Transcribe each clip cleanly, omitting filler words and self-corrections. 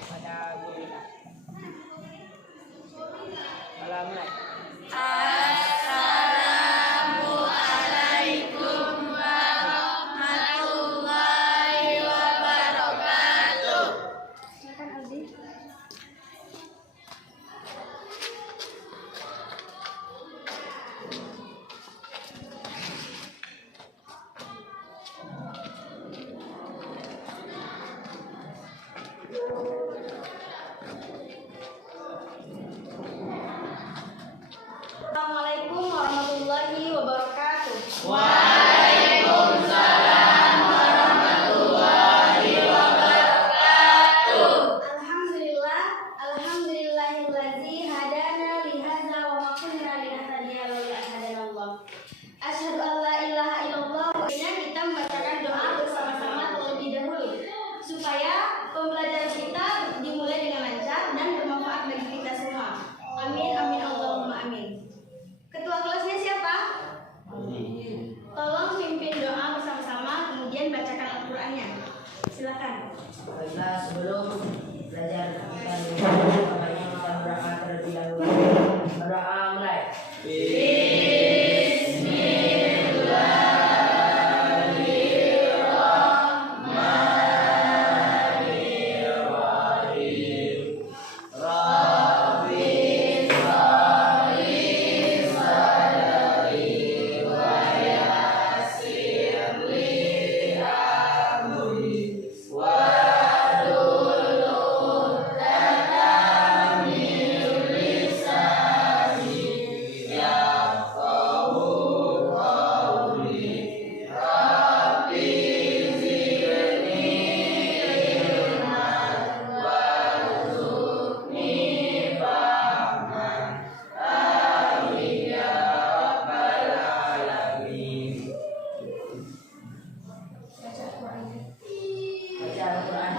kepada guru kita. Salam mulai. Assalamualaikum warahmatullahi wabarakatuh. Silakan Aldi. Assalamualaikum warahmatullahi wabarakatuh. Waalaikumsalam warahmatullahi wabarakatuh. Alhamdulillahillazi hadana li hadza wa ma kunna linahtadiya laula an hadanallah. Asyhadu an la ilaha illallah. Kita membacakan doa bersama-sama terlebih dahulu supaya pembelajaran kita dimulai dengan lancar dan bermanfaat bagi kita semua. Amin amin Allahumma amin. Ketua kelasnya siapa? Tolong pimpin doa bersama-sama, kemudian bacakan Al-Qur'annya. Silakan. Baiklah, sebelum belajar kita berdoa terlebih dahulu. Berdoa mulai. Baca Al-Quran.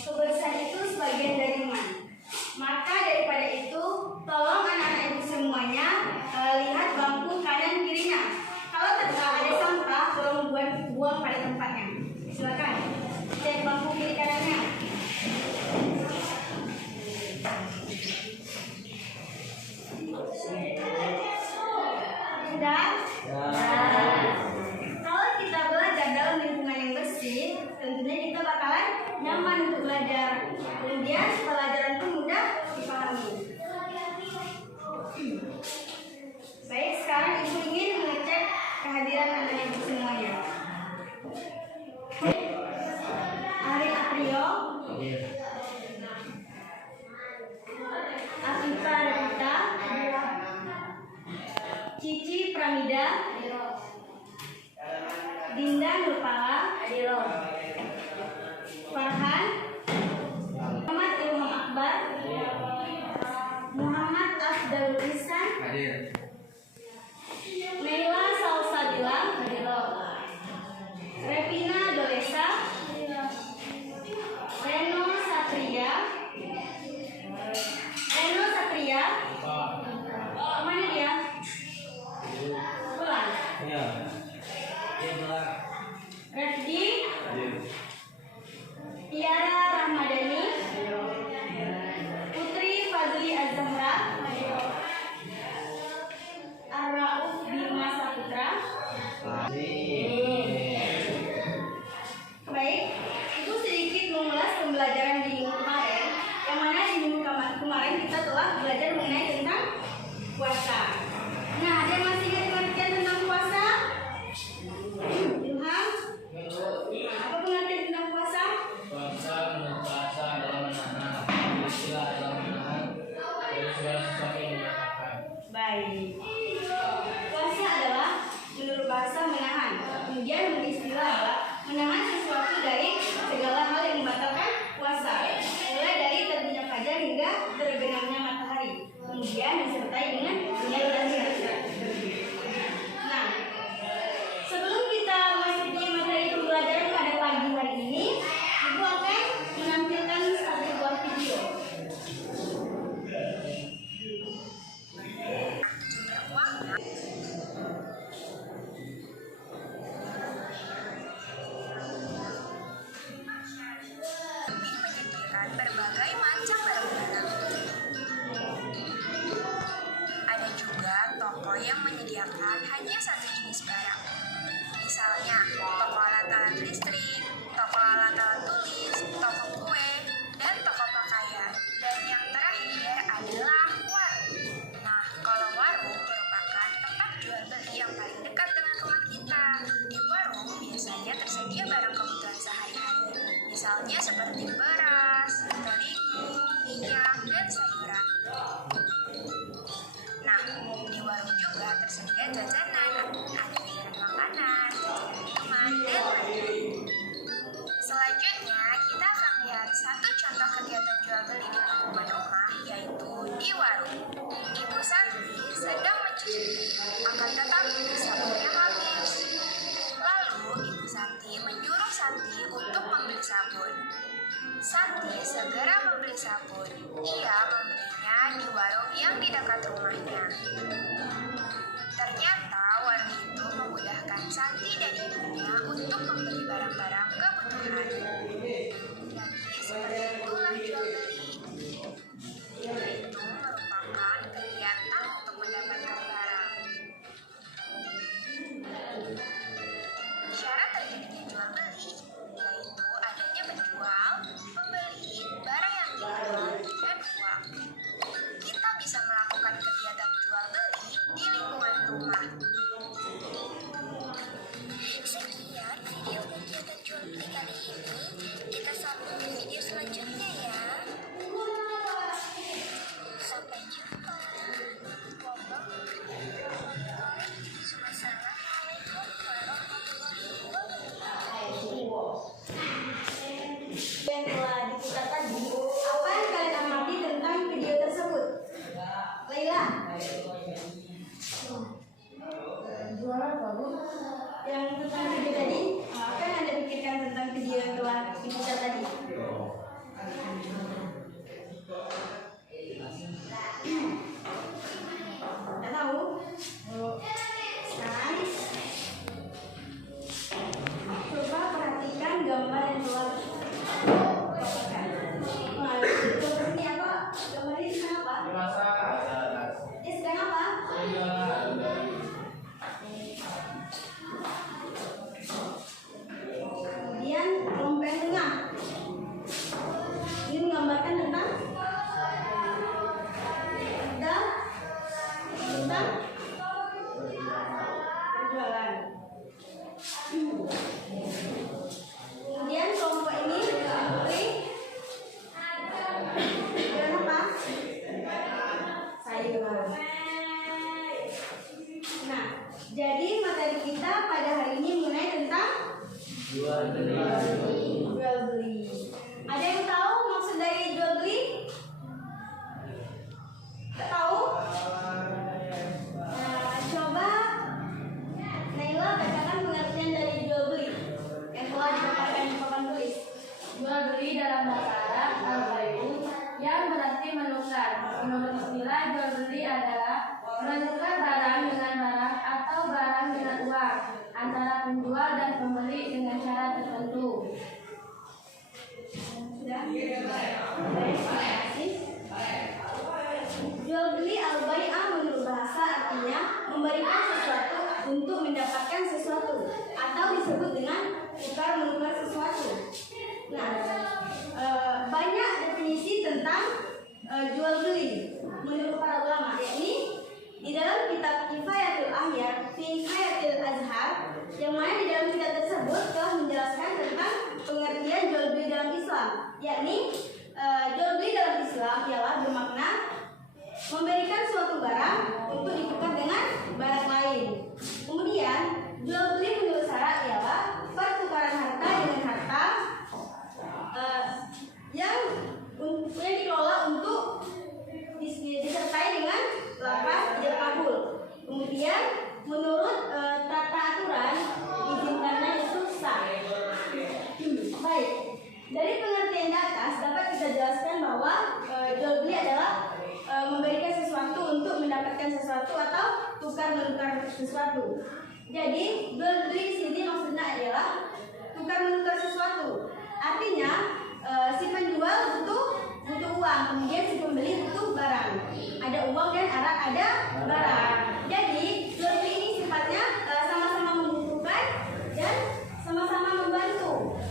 Kebersihan itu sebagian dari iman. Maka daripada itu, tolong anak-anak ibu semuanya lihat bangku kanan kirinya. Kalau ada sampah, tolong buang pada tempatnya. Silakan cek bangku kiri kanannya. Sudah? Kalau kita belajar dalam lingkungan yang bersih, tentunya kita bakalan nyaman untuk belajar. Kemudian pelajaran pun mudah dipahami. Baik, sekarang ibu ingin mengecek kehadiran anak ibu semuanya. Arif Aprio, Afifah Revita, Cici Pramida, Dinda Nurpala, Farhan, Muhammad Ilham Akbar, Muhammad Afdalul Ihsan, Naila Salsabila, Revina Dolesa, Reno Satria, kemana dia? Pulang. Refdi, Tiara Rahmadani, Putri Fazli Az-Zahra, segala sesuatu yang dinyatakan. Baik. Puasa adalah menurut bahasa menahan. Kemudian menurut istilah adalah menahan sesuatu dari segala hal yang membatalkan puasa. Mulai dari terbitnya fajar hingga terbenamnya matahari. Kemudian disertai dengan niat dan niat. Nah, sebelum kita memasuki materi pembelajaran pada pagi hari ini, Ibu akan menampilkan satu buah video. Menyediakan berbagai macam barang-barang. Ada juga toko yang menyediakan hanya satu jenis barang. Misalnya, toko alat-alat listrik, toko alat-alat tulis, toko kue, dan toko pakaian. Dan yang terakhir adalah warung. Nah, kalau warung merupakan tempat jual beli yang paling dekat dengan rumah kita. Di warung biasanya tersedia barang kebutuhan sehari-hari. Misalnya seperti beras, terigu, minyak, dan sayuran. Nah, di warung juga tersedia jajanan, ada jajanan makanan, jajanan minuman, dan lain-lain. Selanjutnya, kita akan melihat satu contoh kegiatan jual beli di lingkungan rumah, yaitu di warung. Ibu Santi sedang mencuci, akan tetapi sabunnya habis. Lalu, Ibu Santi menyuruh Santi untuk membeli sabun. Santi segera membeli sabun. Ia membelinya di warung yang di dekat rumahnya. Ternyata warung itu memudahkan Santi dan ibunya untuk membeli barang-barang kebutuhan. Jadi seperti itulah jual beli. Itu merupakan kegiatan untuk mendapatkan barang. Syarat terjadinya jual beli yaitu adanya penjual, pembeli, barang yang dijual, dan uang. Kita bisa melakukan kegiatan jual beli di lingkungan rumah. Sekian video kegiatan jual beli kali ini. Kita sambung di video selanjutnya ya. Sampai jumpa. Wassalamualaikum warahmatullahi wabarakatuh. Yang telah diputar tadi, apa yang kalian amati tentang video tersebut? Laila, yang tentang video tadi, apa yang Anda pikirkan tentang video yang telah diputar tadi? Tidak tahu? Sekarang coba perhatikan gambar yang telah dipaparkan. Nah, gambar ini apa? Gambar ini sedang apa? Ini sedang apa? Kemudian kelompok yang tengah. Ini menggambarkan tentang berjualan. Kemudian kelompok ini membeli apa? Sayur. Nah, jadi materi kita pada hari ini mengenai tentang jual beli. Ada yang tahu maksud dari jual beli? Tak tahu? Nah, coba Naila bacakan pengertian dari jual beli yang telah dipaparkan di papan tulis. Jual beli dalam bahasa Arab al-bai'u yang berarti menukar. Menurut istilah jual beli adalah menukar barang dengan barang atau barang dengan uang antara penjual dan pembeli dengan syarat tertentu. Sudah? Baik, terima kasih. Jual beli al-bai'ah menurut bahasa artinya memberikan sesuatu untuk mendapatkan sesuatu atau disebut dengan tukar menukar sesuatu. Nah, banyak definisi tentang jual beli menurut para ulama, yakni di dalam kitab Kifayatul Ahyar fi Hayatil Azhar, yang mana di dalam kitab tersebut telah menjelaskan tentang pengertian jual beli dalam Islam, yakni jual beli dalam Islam ialah bermakna dengan sesuatu atau tukar menukar sesuatu. Jadi jual beli di sini maksudnya adalah tukar menukar sesuatu. Artinya si penjual butuh uang, kemudian si pembeli butuh barang. Ada uang dan ada barang. Jadi jual beli ini sifatnya sama-sama membutuhkan dan sama-sama membantu.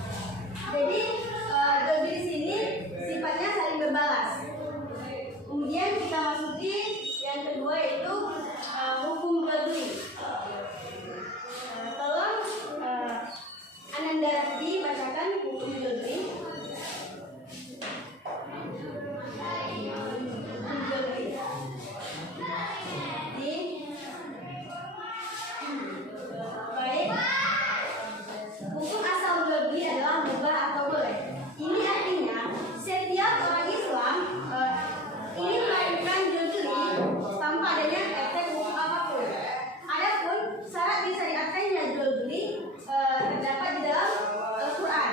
Jadi jual beli di sini sifatnya saling berbalas. Kemudian kita masuki yang kedua yaitu hukum jual beli. Tolong Ananda Rafdi bacakan hukum jual beli. Baik. Hukum asal jual beli adalah mubah atau boleh. Ini artinya setiap orang Islam ini melakukan jual beli tanpa adanya efek hukum apapun. Adapun syarat bisa diartinya jual beli terdapat di dalam Al-Quran.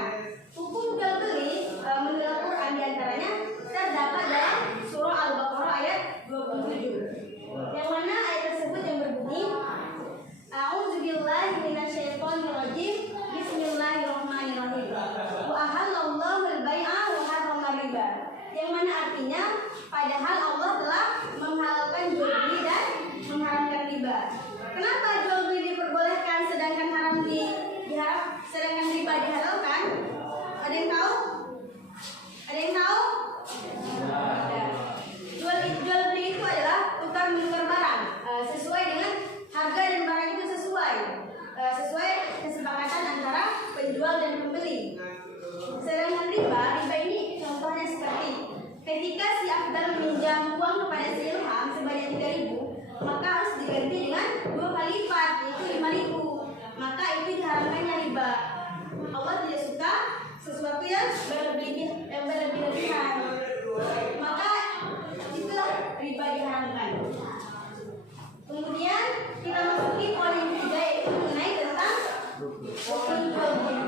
Hukum jual beli menurut Al-Quran diantaranya terdapat dalam surah Al-Baqarah ayat 27. Yang mana ayat tersebut yang berbunyi A'udzubillahi minasyaitonirrajim. Bismillahirrahmanirrahim. Wa ahallallahu al-bai'a wa harrama riba. Yang mana artinya padahal Allah telah menghalalkan jual beli dan mengharamkan riba. Kenapa jual beli diperbolehkan sedangkan sedangkan riba dihalalkan? Ada yang tahu? Ada yang tahu? Jual beli itu adalah tukar menukar barang sesuai dengan harga dan barang itu sesuai kesepakatan antara penjual dan pembeli. Sedangkan riba ini contohnya seperti ketika si Afdal meminjam uang kepada si Ilham sebanyak 3.000, maka harus diganti dengan 2 kali lipat, yaitu 5.000. Maka itu diharamkannya riba. Allah tidak suka sesuatu yang berlebih-lebihan. Maka itulah riba diharamkan. Kemudian kita masuki poin yang ketiga yaitu mengenai tentang hukum jual beli.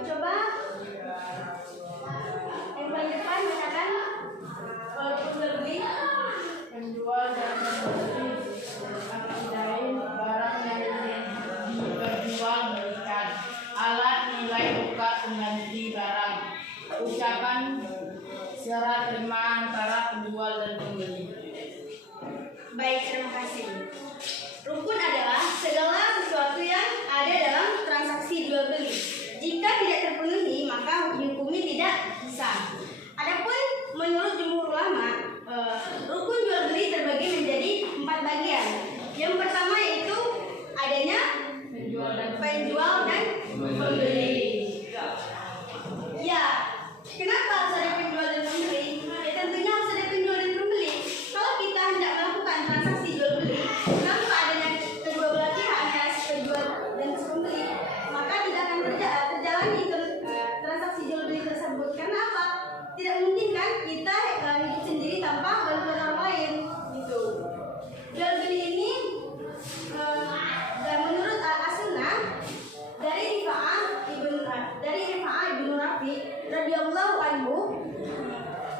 Coba yang paling depan bacakan hukum jual beli. Penjual dan pembeli mengakidain barang yang diperjualbelikan, alat nilai tukar pengganti barang, ucapan serah terima antara penjual dan pembeli. Baik, terima kasih. Rukun adalah segala sesuatu yang ada dalam transaksi jual beli. Jika tidak terpenuhi, maka dihukumi tidak sah. Adapun menurut jumhur ulama, rukun jual beli terbagi menjadi 4 bagian. Yang pertama yaitu adanya penjual dan pembeli. Ya, kenapa harus ada penjual dan pembeli? Ya tentunya harus ada penjual dan pembeli. Kalau kita hendak melakukan transaksi jual beli tanpa adanya kedua belah pihak, si penjual dan si pembeli, maka tidak akan terjalani transaksi jual beli tersebut. Karena apa? Tidak mungkin kan kita hidup sendiri tanpa bantuan orang lain, gitu. Jual beli ini dan menurut As-Sunnah dari Rifa'ah ibnu Rafi radhiyallahu anhu,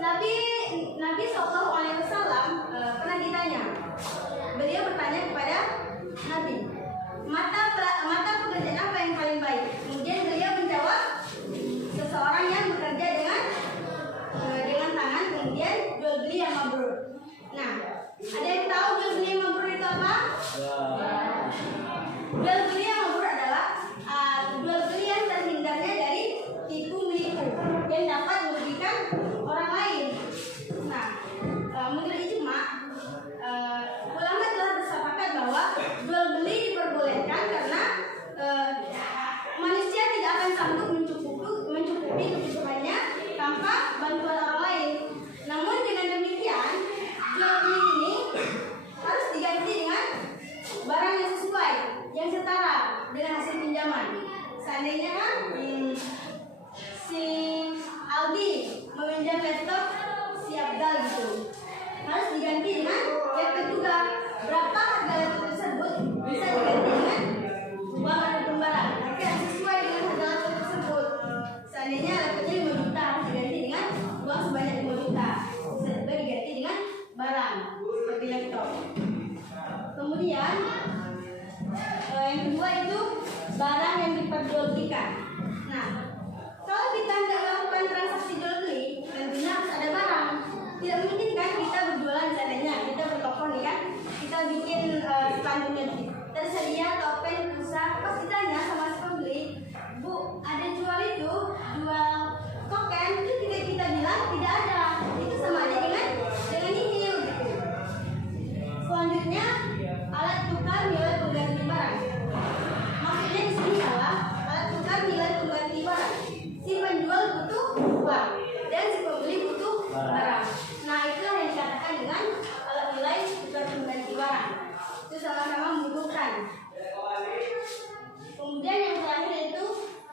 Nabi sallallahu alaihi wasallam pernah ditanya. Beliau bertanya kepada Nabi, mata pekerjaan apa yang paling baik? Kemudian beliau menjawab, seseorang yang bekerja dengan tangan, kemudian jual beli yang mabrur. Nah, ada yang tahu jual beli yang mabrur itu apa? Jual beli yang mabrur adalah jual beli yang terhindarnya dari tipu menipu yang dapat merugikan orang lain. Nah, menurut ijma', ulama telah bersepakat bahwa jual beli diperbolehkan karena manusia tidak akan sanggup mencukupi kebutuhannya tanpa bantuan orang lain. Namun dengan demikian, jual beli ini harus diganti dengan barang yang sesuai, yang setara dengan hasil pinjaman. Seandainya kan si Aldi meminjam laptop si Abdal gitu, harus diganti dengan laptop juga. Berapa harga laptop tersebut bisa diganti dengan uang ataupun barang, tapi harus sesuai dengan harga laptop tersebut. Seandainya laptopnya 5 juta, harus diganti dengan uang sebanyak 5 juta. Bisa juga diganti dengan barang. warungnya tersedia topeng, pulsa. Pas ditanya sama si pembeli, Bu, ada jual token? Itu kita bilang tidak ada. Itu sama aja dengan nihil gitu. Selanjutnya alat tukar nilai pengganti barang. Maksudnya di sini adalah alat tukar nilai pengganti barang. Si penjual butuh uang dan si pembeli butuh barang. Nah, itulah yang dikatakan dengan alat nilai tukar pengganti barang. Itu sama-sama membutuhkan. Kemudian yang terakhir itu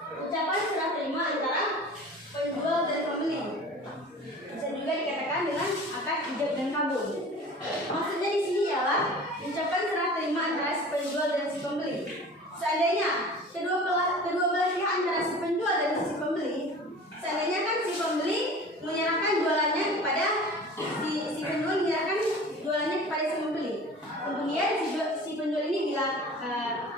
ucapan serah terima antara penjual dan pembeli. Bisa juga dikatakan dengan akad ijab dan kabul. Maksudnya di sini ialah ucapan serah terima antara si penjual dan si pembeli. Seandainya kedua belah pihak antara si penjual dan si pembeli, seandainya kan si pembeli menyerahkan jualannya kepada si penjual menyerahkan jualannya kepada si pembeli. Kemudian si penjual ini bilang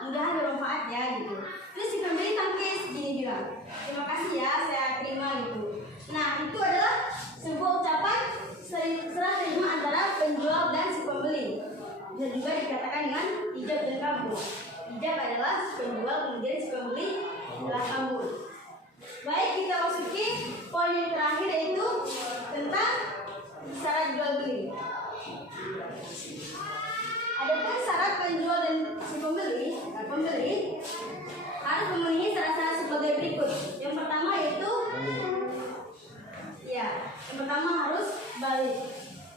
mudahan bermanfaat ya gitu. Terus si pembeli tangkis gini bilang, terima kasih ya saya terima gitu. Nah, itu adalah sebuah ucapan serah terima antara penjual dan si pembeli. Bisa juga dikatakan dengan ijab dan kabul. Ijab adalah si penjual, kemudian si pembeli adalah kabul. Baik, kita masuki poin yang terakhir yaitu tentang syarat jual beli. Adapun syarat penjual dan si pembeli harus memenuhi syarat-syarat sebagai berikut. Yang pertama yaitu harus balik.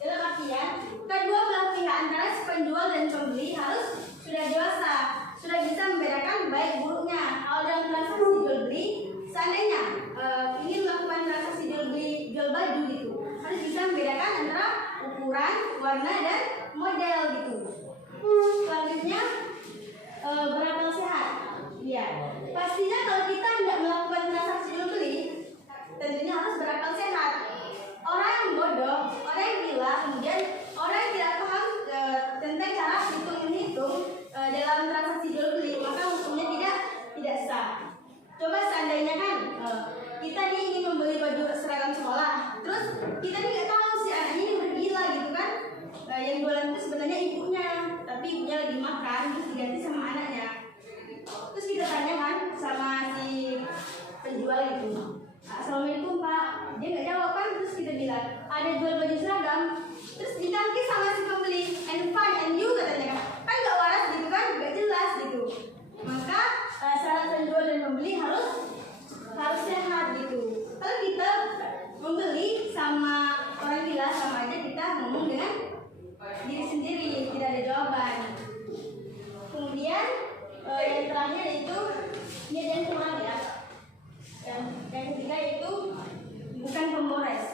Dalam artian kedua belah pihak antara si penjual dan pembeli harus sudah dewasa, sudah bisa membedakan baik buruknya. Kalau dalam transaksi jual beli, seandainya ingin melakukan transaksi jual baju gitu, harus bisa membedakan antara ukuran, warna dan model gitu. Selanjutnya berakal sehat. Ya, pastinya kalau kita tidak melakukan transaksi jual beli, tentunya harus berakal sehat. Orang yang bodoh, orang yang gila, kemudian orang yang tidak paham tentang cara hitung-menghitung dalam transaksi jual beli, maka hukumnya tidak sah. Coba seandainya kan kita nih ingin membeli baju seragam sekolah, terus kita nih nggak tahu si anaknya ini bergila gitu kan. Yang jualan itu sebenarnya ibunya, tapi ibunya lagi makan, terus diganti sama anaknya. Terus kita tanya kan sama si penjual itu, Assalamualaikum Pak. Dia nggak jawab kan, terus kita bilang ada jual baju seragam, terus ditangkis sama si pembeli, and fine and you katanya kan nggak waras gitu kan, nggak jelas gitu. Maka syarat penjual dan pembeli harus sehat gitu. Kalau kita membeli sama orang gila, sama aja kita ngomong dengan diri sendiri, tidak ada jawaban. Kemudian yang terakhir itu niat yang kurang ya. Yang ketiga itu bukan pemboros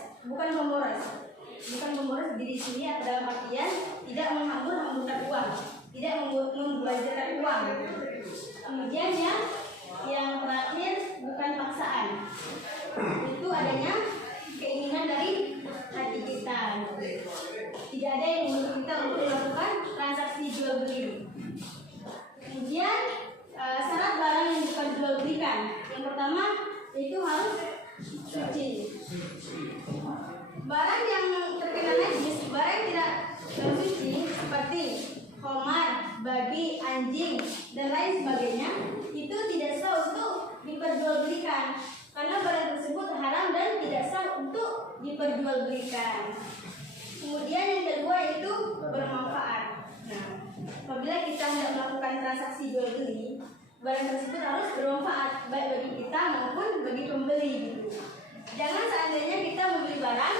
diri sini dalam artian tidak menghambur-hamburkan uang, tidak membazirkan uang. Kemudian yang terakhir bukan paksaan, itu adanya keinginan dari hati kita. Tidak ada yang menuntut kita untuk melakukan transaksi jual beli. Kemudian syarat barang yang dijual belikan, yang pertama itu harus suci. Barang yang terkena najis, barang yang tidak suci seperti khamar, babi, anjing dan lain sebagainya, itu tidak sah untuk diperjualbelikan karena barang tersebut haram dan tidak sah untuk diperjualbelikan. Kemudian yang kedua itu bermanfaat. Nah, apabila kita hendak melakukan transaksi jual beli, barang tersebut harus bermanfaat baik bagi kita maupun bagi pembeli gitu. Jangan seandainya kita membeli barang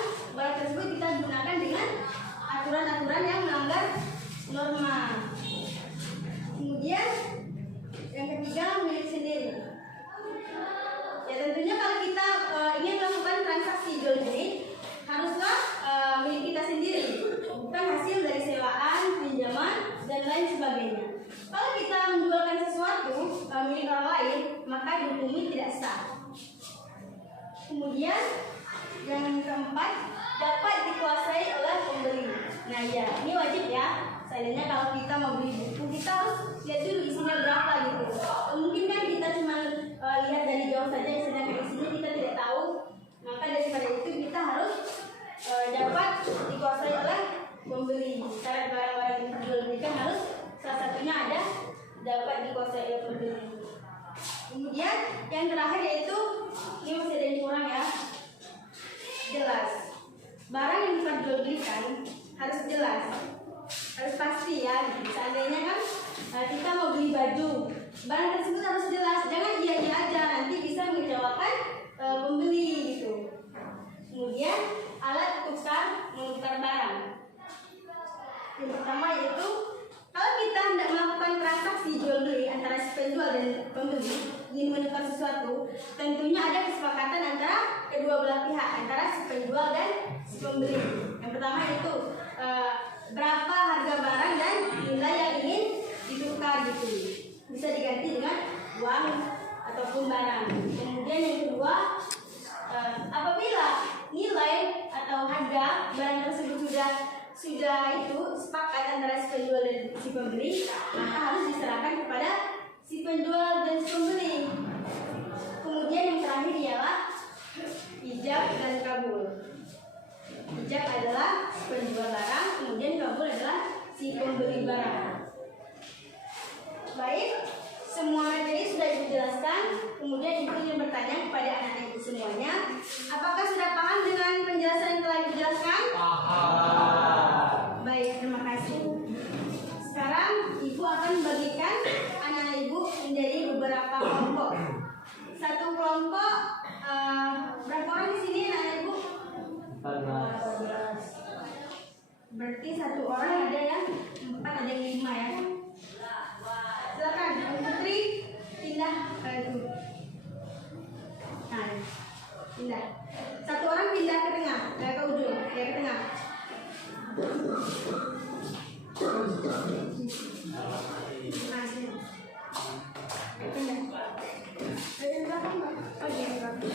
tersebut kita gunakan dengan aturan-aturan yang melanggar norma. Kemudian yang ketiga milik sendiri. Ya tentunya kalau kita ingin melakukan transaksi jual beli, haruslah milik kita sendiri, bukan hasil dari sewaan, pinjaman dan lain sebagainya. Kalau kita menjualkan sesuatu milik orang lain, maka dihukumi tidak sah. Kemudian yang keempat, dapat dikuasai oleh pembeli. Nah ya, ini wajib ya. Seandainya kalau kita mau beli buku, kita harus lihat dulu isinya berapa gitu. Mungkin kan kita cuma lihat dari jauh saja, sedangkan isinya kita tidak tahu. Maka daripada itu kita harus dapat dikuasai oleh pembeli. Syarat barang-barang yang dijual belikan harus salah satunya tempat jual beli kan harus jelas, harus pasti ya. Seandainya kan kita mau beli baju, barang tersebut harus jelas, jangan iya-iya aja, nanti bisa mengecewakan pembeli gitu. Kemudian alat tukar menukar barang. Yang pertama yaitu kalau kita hendak melakukan transaksi jual beli antara si penjual dan pembeli ingin menukar sesuatu, tentunya ada kesepakatan antara kedua belah pihak, antara si penjual dan si pembeli. Yang pertama itu berapa harga barang dan nilai yang ingin ditukar gitu, bisa diganti dengan uang ataupun barang. Kemudian yang kedua, apabila nilai atau harga barang tersebut sudah itu sepakat antara si penjual dan si pembeli, maka harus diserahkan kepada si penjual dan si pembeli. Kemudian yang terakhir ialah ijab dan kabul. Ijab adalah si penjual barang, kemudian kabul adalah si pembeli barang. Baik, semua materi sudah Ibu jelaskan. Kemudian Ibu ingin bertanya kepada anak-anak Ibu semuanya, apakah sudah paham dengan penjelasan yang telah Ibu jelaskan? Baik, terima kasih. Sekarang Ibu akan membagikan anak-anak Ibu menjadi beberapa kelompok. Satu kelompok, berapa orang di sini anak-anak Ibu? 14. Berarti satu orang ada yang 4, ada yang 5 ya. Silakan, Bu Putri, pindah ke itu. Nah, pindah. Satu orang pindah ke tengah, ke ujung, ke tengah. Pindah. Ada di belakang, Mbak? Oh, di belakang.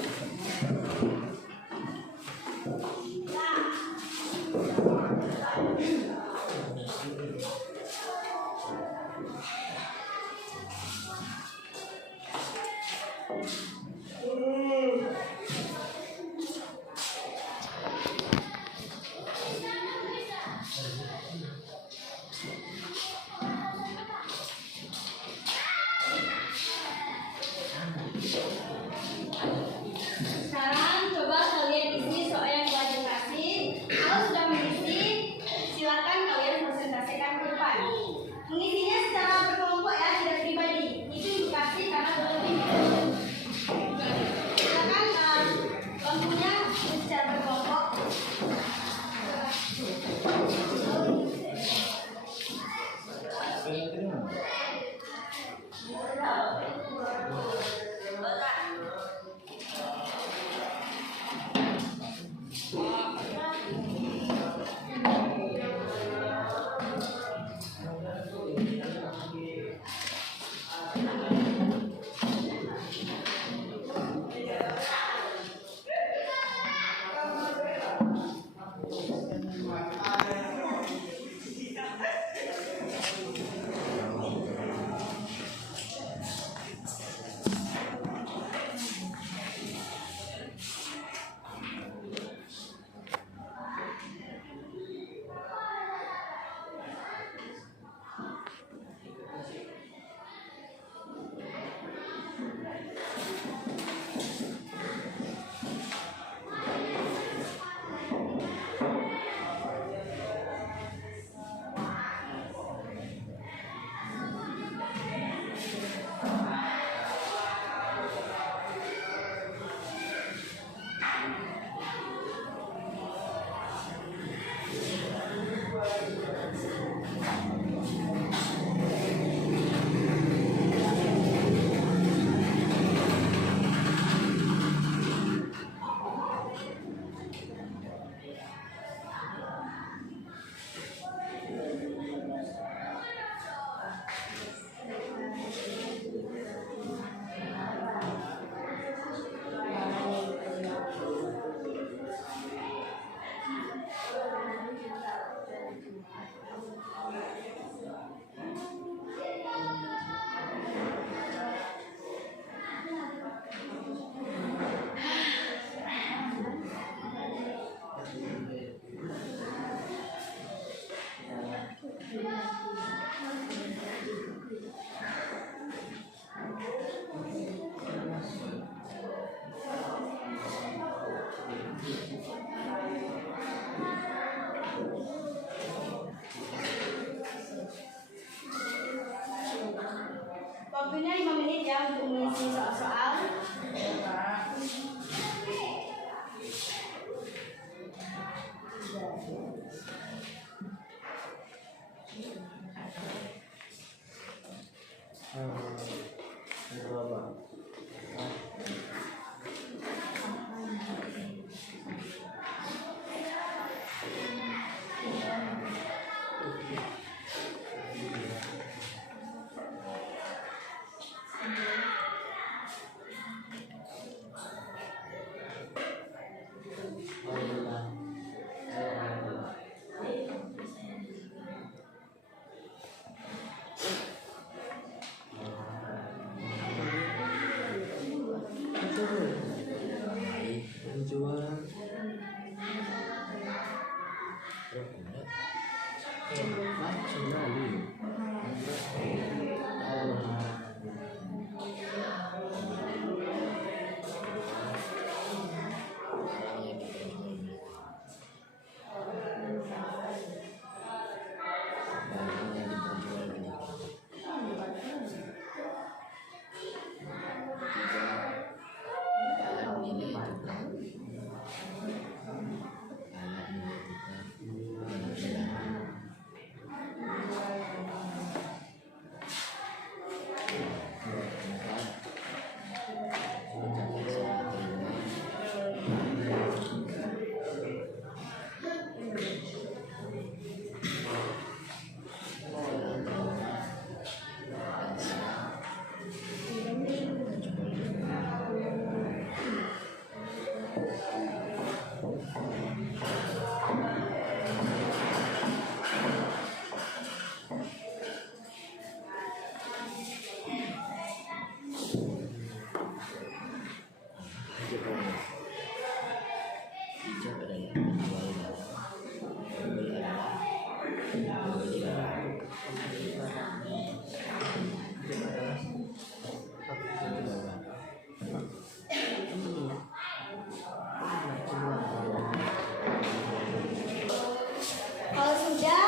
Kalau sudah,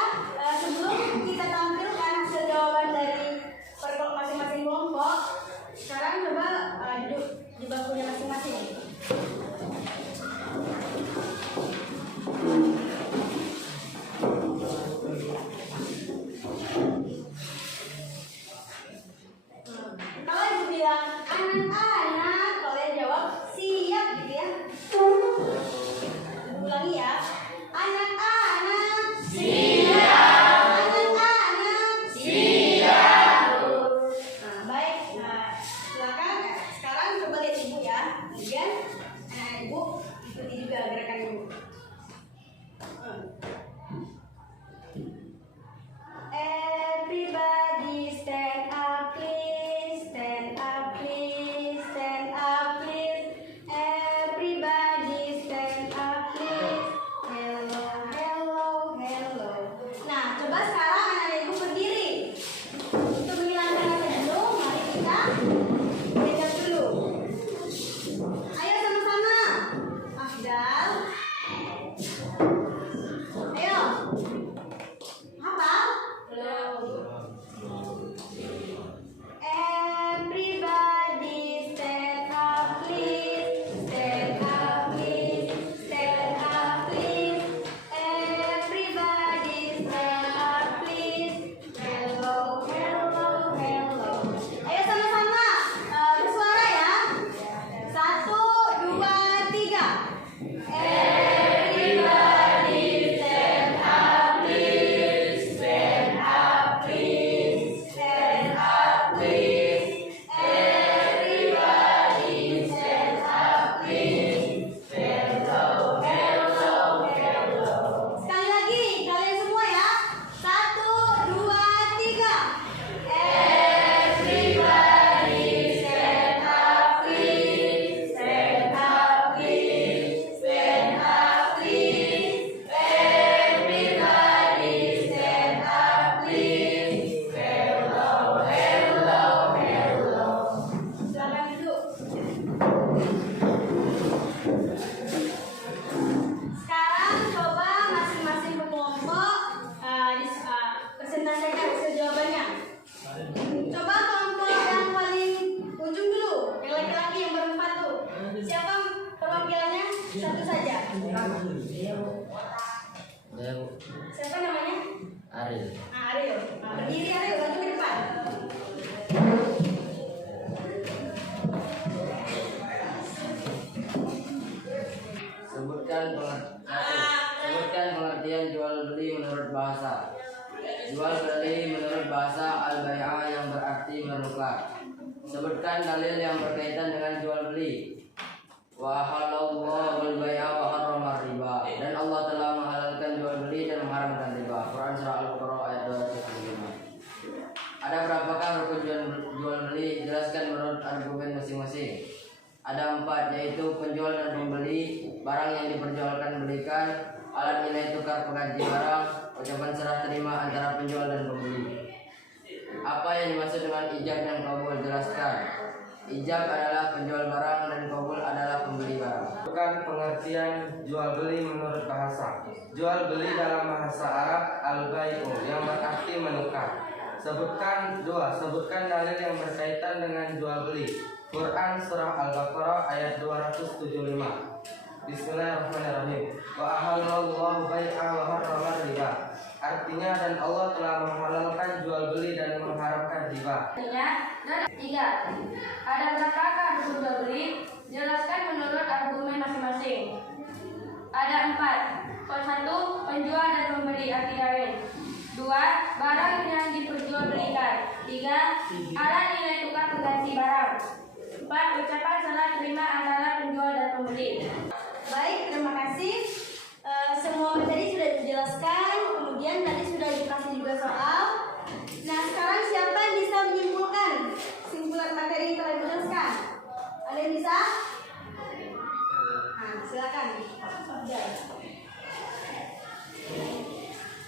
sebelum kita tampilkan hasil jawaban dari masing-masing kelompok, sekarang coba duduk di bangkunya masing-masing. Kalau ibu bilang anak-anak, kalian jawab siap gitu ya. Ulangi ya. Anak-anak siap. Anak-anak siap. Nah, baik. Nah, silakan sekarang coba lihat ibu ya. Kemudian ibu ikuti juga gerakan ibu. Everybody stand up please, stand up please, stand up please. Everybody stand up please. Hello, hello, hello. Nah, coba sekarang anak-anak ibu berdiri. Untuk menghilangkan rasa jenuh, mari kita belajar dulu. Ayo sama-sama. Afdal. Ayo. Hafal? Everybody stand up please, stand up please, stand up please. Everybody stand up please. Hello, hello, hello. Ayo sama-sama bersuara ya. 1, 2, 3. Everybody stand up please, stand up please, stand up please. Everybody stand up please. Hello, hello, hello. Sekali lagi kalian semua ya. 1, 2, 3. Everybody stand up please, stand up please, stand up please. Everybody stand up please. Hello, hello, hello. Silakan duduk. Sekarang coba masing-masing kelompok presentasikan hasil jawabannya. Coba kelompok yang paling ujung dulu, yang laki-laki yang berempat tuh. Siapa perwakilannya? Satu saja. Siapa namanya? Ariel. Ariel. Berdiri Ariel, maju ke depan. Sebutkan pengertian jual beli menurut bahasa. Jual beli menurut bahasa al-bai'ah yang berarti menukar. Sebutkan dalil yang berkaitan dengan jual beli. Wa halallahu al-bai'a wa harrama riba. Dan Allah telah menghalalkan jual beli dan mengharamkan riba. Quran surah Al-Baqarah ayat 205. Ada berapakah rukun jual beli? Jelaskan menurut argumen masing-masing. Ada 4, yaitu penjual dan pembeli, barang yang diperjualkan belikan, alat nilai tukar pengganti barang, ucapan serah terima antara penjual dan pembeli. Apa yang dimaksud dengan ijab dan qabul? Jelaskan. Ijab adalah penjual barang dan qabul adalah pembeli barang. Bukan pengertian jual beli menurut bahasa. Jual beli dalam bahasa Arab al-bai'u yang berarti menukar. Sebutkan dalil yang berkaitan dengan jual beli. Quran surah Al-Baqarah ayat 275. Bismillahirrahmanirrahim. Wa ahallallahu bai'a wa harrama riba. Artinya, dan Allah telah menghalalkan jual beli dan mengharamkan riba. Artinya, 3. Ada berapakah rukun jual beli? Jelaskan menurut argumen masing-masing. Ada 4. 1. Penjual dan pembeli arti kawin. 2. Barang yang diperjualbelikan. 3. Alat nilai tukar pengganti barang. 4. Ucapan serah terima antara penjual dan pembeli. Baik, terima kasih. Semua materi sudah dijelaskan, kemudian tadi sudah dikasih juga soal. Nah, sekarang siapa yang bisa menyimpulkan simpulan materi yang telah dijelaskan? Ada yang bisa? Nah, silakan.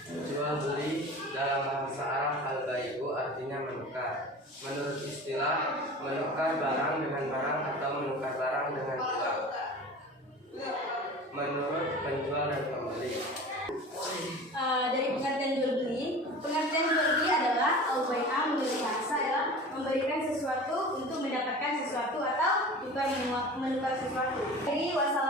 Jual beli dalam bahasa Arab al-bai'u artinya menukar. Menurut istilah, menukar barang dengan barang atau menukar barang dengan uang. Menurut penjual dan pembeli. Dari pengertian jual beli adalah al-bai'ah menurut bahasa adalah memberikan sesuatu untuk mendapatkan sesuatu atau menukar sesuatu. Jadi wassalamualaikum